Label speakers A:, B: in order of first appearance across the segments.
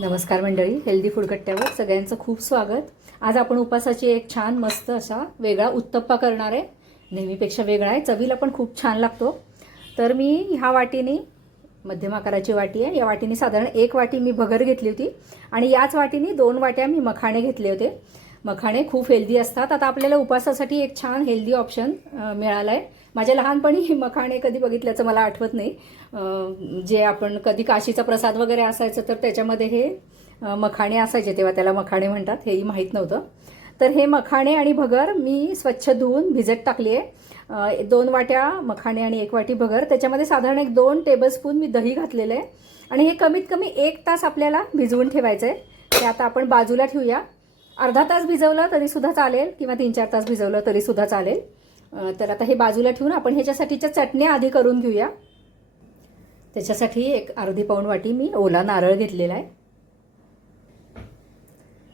A: नमस्कार मंडळी healthy food कट्ट्यावर सगळ्यांचं खूप स्वागत. आज आपण उपासाची एक छान मस्त असा वेगळा उत्तप्पा करणार आहे. नेहमीपेक्षा वेगळा आहे चवीला पण खूप छान लागतो. तर मी ह्या वाटीने मध्यम आकाराची वाटी आहे या वाटीने साधारण एक वाटी मी भगर घेतली होती आणि याच वाटीने दोन वाट्या मी मखाणे घेतले होते. मखाणे खूप हेल्दी असतात. आता आपल्याला उपासासाठी एक छान हेल्दी ऑप्शन मिळाला आहे माझ्या लहानपणी हे मखाणे कधी बघितल्याचं मला आठवत नाही. जे आपण कधी काशीचा प्रसाद वगैरे असायचं तर त्याच्यामध्ये हे मखाणे असायचे तेव्हा त्याला मखाणे म्हणतात हेही माहीत नव्हतं. तर हे मखाणे आणि भगर मी स्वच्छ धुवून भिजत टाकली आहे. दोन वाट्या मखाणे आणि एक वाटी भगर. त्याच्यामध्ये साधारण एक दोन टेबलस्पून मी दही घातलेलं आहे. आणि हे कमीत कमी एक तास आपल्याला भिजवून ठेवायचं आहे ते आता आपण बाजूला ठेवूया. अर्धा तास भिजवलं तरीसुद्धा चालेल किंवा तीन चार तास भिजवलं तरीसुद्धा चालेल. तर आता हे बाजूला ठेवून आपण ह्याच्यासाठीच्या चटण्या आधी करून घेऊया. त्याच्यासाठी एक अर्धी पाऊण वाटी मी ओला नारळ घेतलेला आहे.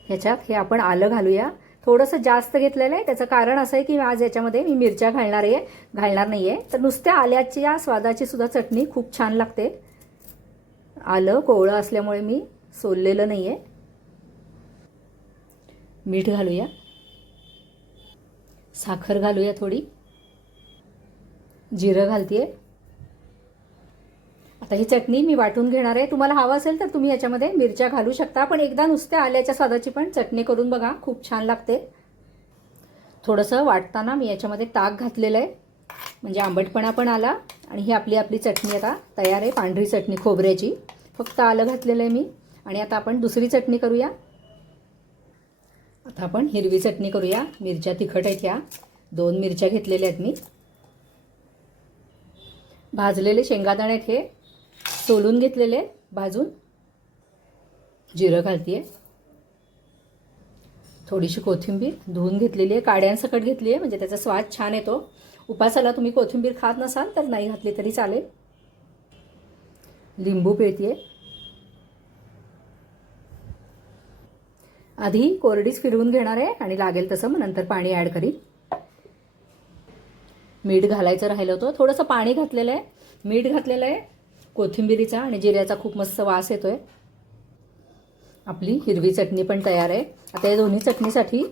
A: ह्याच्यात हे आपण आलं घालूया. थोडंसं जास्त घेतलेलं आहे. त्याचं कारण असं आहे की आज याच्यामध्ये मी मिरच्या घालणार आहे घालणार नाही आहे तर नुसत्या आल्याच्या स्वादाची सुद्धा चटणी खूप छान लागते. आलं कोवळं असल्यामुळे मी सोललेलं नाही आहे मीठ घालूया. साखर घालूया थोडी. जिरं घालते आता ही चटणी मी वाटून घेणार आहे. तुम्हाला हवं असेल तर तुम्ही याच्यामध्ये मिरच्या घालू शकता पण एकदा नुसत्या आल्याच्या स्वादाची पण चटणी करून बघा खूप छान लागते. थोडंसं वाटताना मी याच्यामध्ये ताक घातलेलं आहे. म्हणजे आंबटपणा पण आला आणि ही आपली आपली चटणी आता तयार आहे पांढरी चटणी खोबऱ्याची. फक्त आलं घातलेलं आहे मी. आणि आता आपण दुसरी चटणी करूया. आता आपण हिरवी चटणी करूया. मिरच्या तिखट आहेत ह्या दोन मिरच्या घेतलेल्या आहेत मी. भाजलेले शेंगादाणे आहेत हे. सोलून घेतलेले भाजून. जिरं घालते थोडीशी कोथिंबीर धुवून घेतलेली आहे. काड्यांसकट घेतली आहे म्हणजे त्याचा स्वाद छान येतो. उपासाला तुम्ही कोथिंबीर खात नसाल तर नाही घातली तरी चालेल. लिंबू पिळतीये. आधी कोरडीच फिरवून घेणार आहे आणि लागेल तसं मग नंतर पाणी ॲड करीन. मीठ घालायचं राहिलं होतं. थोडंसं पाणी घातलेलं आहे. मीठ घातलेलं आहे. कोथिंबिरीचा आणि जिऱ्याचा खूप मस्त वास येतो आहे आपली हिरवी चटणी पण तयार आहे. आता या दोन्ही चटणीसाठी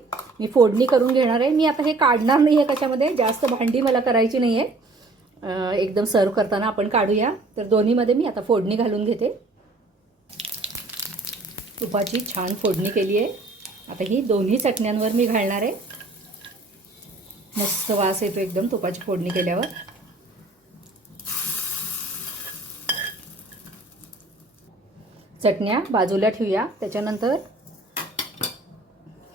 A: मी फोडणी करून घेणार आहे. मी आता हे काढणार नाही आहे कशामध्ये जास्त भांडी मला करायची नाही आहे एकदम सर्व करताना आपण काढूया. तर दोन्हीमध्ये मी आता फोडणी घालून घेते. तुपाची छान फोडणी केली आहे. आता ही दोन्ही चटण्यांवर मी घालणार आहे. मस्त वास येतो एकदम तुपाची फोडणी केल्यावर. चटण्या बाजूला ठेवूया. त्याच्यानंतर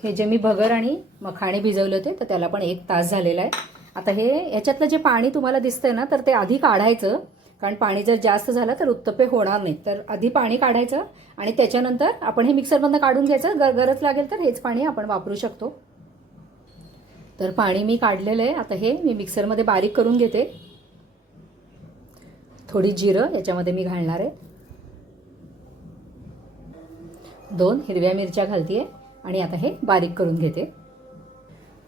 A: हे जे मी भगर आणि मखाणे भिजवले होते तर त्याला पण एक तास झालेला आहे. आता हे याच्यातलं जे पाणी तुम्हाला दिसतंय ना तर ते आधी काढायचं कारण पाणी जर जास्त झालं तर उत्तप्पे होणार नाही तर आधी पाणी काढायचं आणि त्याच्यानंतर आपण हे मिक्सरमधनं काढून घ्यायचं. गर गरज लागेल तर हेच पाणी आपण वापरू शकतो. तर पाणी मी काढलेलं आहे. आता हे मी मिक्सरमध्ये बारीक करून घेते. थोडी जिरं याच्यामध्ये मी घालणार आहे. दोन हिरव्या मिरच्या घालते आणि आता हे बारीक करून घेते.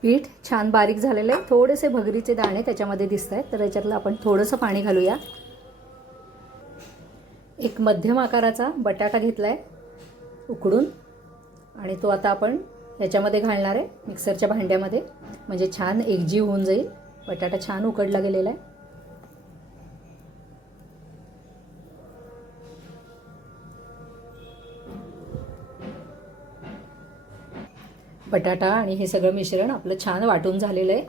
A: पीठ छान बारीक झालेलं आहे. थोडेसे भगरीचे दाणे त्याच्यामध्ये दिसत आहेत तर याच्यातलं आपण थोडंसं पाणी घालूया. एक मध्यम आकाराचा बटाटा घेतला आहे उकडून. आणि तो आता आपण याच्यामध्ये घालणार आहे मिक्सरच्या भांड्यामध्ये. म्हणजे छान एकजीव होऊन जाईल. बटाटा छान उकडला गेलेला आहे. बटाटा आणि हे सगळं मिश्रण आपलं छान वाटून झालेलं आहे.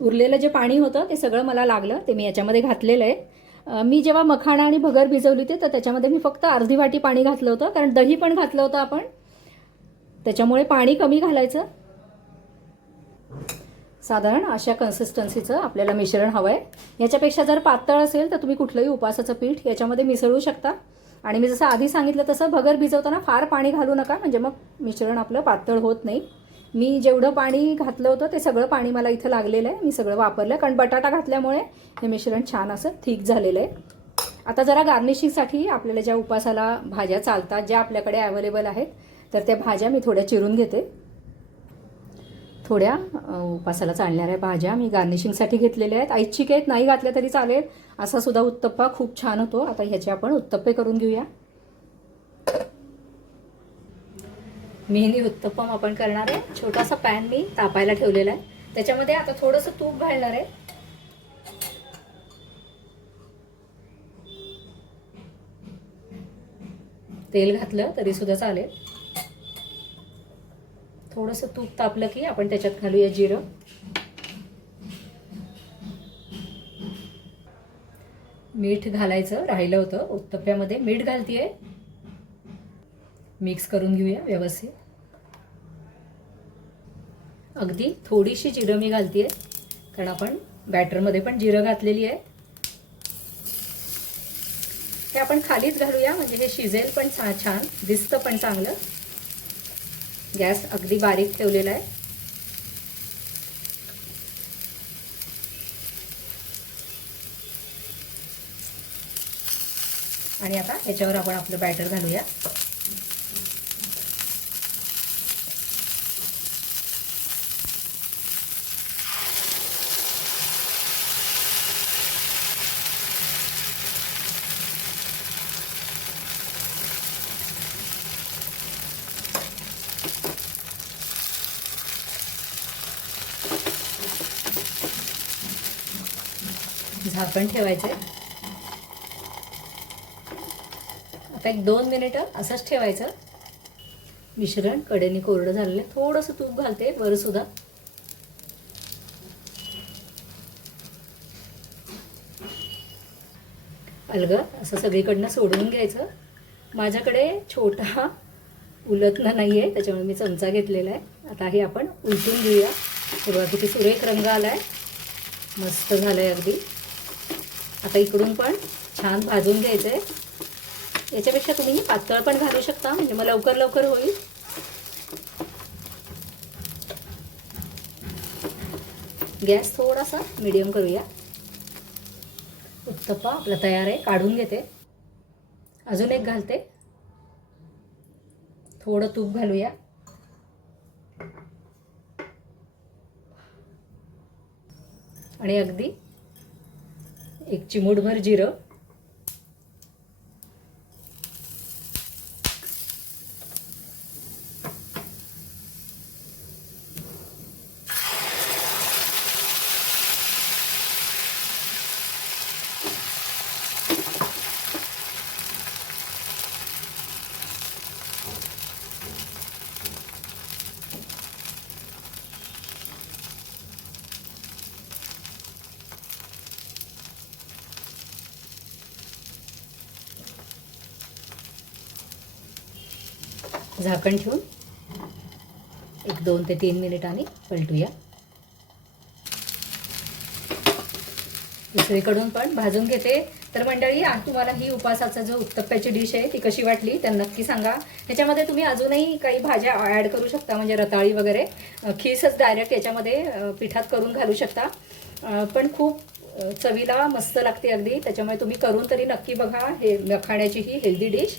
A: उरलेलं जे पाणी होतं ते सगळं मला लागलं. ते मी याच्यामध्ये घातलेलं आहे. मी जेव्हा मखाणा आणि भगर भिजवली होती तर त्याच्यामध्ये मी फक्त अर्धी वाटी पाणी घातलं होतं कारण दही पण घातलं होतं आपण. त्याच्यामुळे पाणी कमी घालायचं. साधारण अशा कन्सिस्टन्सीचं आपल्याला मिश्रण हवं आहे याच्यापेक्षा जर पातळ असेल तर तुम्ही कुठलंही उपासाचं पीठ याच्यामध्ये मिसळू शकता. आणि मी जसं आधी सांगितलं तसं भगर भिजवताना फार पाणी घालू नका म्हणजे मग मिश्रण आपलं पातळ होत नाही. मी जेवढं पाणी घातलं होतं ते सगळं पाणी मला इथं लागलेलं आहे. मी सगळं वापरलं कारण बटाटा घातल्यामुळे हे मिश्रण छान असं थिक झालेलं आहे. आता जरा गार्निशिंगसाठी आपल्याला ज्या उपासाला भाज्या चालतात ज्या आपल्याकडे अवेलेबल आहेत तर त्या भाज्या मी थोड्या चिरून घेते. थोड्या उपासाला चालणाऱ्या भाज्या मी गार्निशिंगसाठी घेतलेल्या आहेत. ऐच्छिक आहेत नाही घातल्या तरी चालेल. असा सुद्धा उत्तप्पा खूप छान होतो. आता ह्याचे आपण उत्तप्पे करून घेऊया. मेहंदी उत्तप्पम आपण करणार आहे. छोटासा पॅन मी तापायला ठेवलेला आहे. त्याच्यामध्ये आता थोडंसं तूप घालणार आहे. तेल घातलं तरी सुद्धा चालेल. थोडंसं तूप तापलं की आपण त्याच्यात घालूया जिरं. मीठ घालायचं राहिलं होतं. उत्तप्प्यामध्ये मीठ घालतीये. मिक्स करून घेऊया व्यवस्थित. अगदी थोडीशी जिरं मी घालतीये कारण आपण बॅटरमध्ये पण जिरं घातलेली आहे हे आपण खालीच घालूया म्हणजे हे शिजेल पण छा छान दिसतं पण चांगलं. गॅस अगदी बारीक ठेवलेला आहे. आणि आता याच्यावर आपण आपलं बॅटर घालूया. झाकण ठेवायचं आता एक दोन मिनिटं असंच ठेवायचं. मिश्रण कडेने कोरडं झालेलं आहे. थोडंसं तूप घालते वर सुद्धा. अलगद असं सगळीकडनं सोडवून घ्यायचं. माझ्याकडे छोटा उलटणं नाही आहे त्याच्यामुळे मी चमचा घेतलेला आहे. आता हे आपण उलटून घेऊया. सुरुवातीची सुरेख रंग आला आहे मस्त झालं आहे अगदी. आता इकडून पण छान भाजून घ्यायचं आहे याच्यापेक्षा तुम्ही पातळ पण घालू शकता म्हणजे मग लवकर लवकर होईल. गॅस थोडासा मिडियम करूया. उत्तप्पा आपला तयार आहे काढून घेते. अजून एक घालते. थोडं तूप घालूया. आणि अगदी एक चिमूटभर जिरं झाकण ठेवून एक दोन ते तीन मिनिटांनी पलटूया. दुसरीकडून पण भाजून घेते. तर मंडळी आज तुम्हाला ही उपासाचा जो उत्तप्प्याची डिश आहे ती कशी वाटली तर नक्की सांगा. ह्याच्यामध्ये तुम्ही अजूनही काही भाज्या ॲड करू शकता म्हणजे रताळी वगैरे. खीसच डायरेक्ट याच्यामध्ये पिठात करून घालू शकता. पण खूप चवीला मस्त लागते अगदी. त्याच्यामुळे तुम्ही करून तरी नक्की बघा. हे खाण्याची ही हेल्दी डिश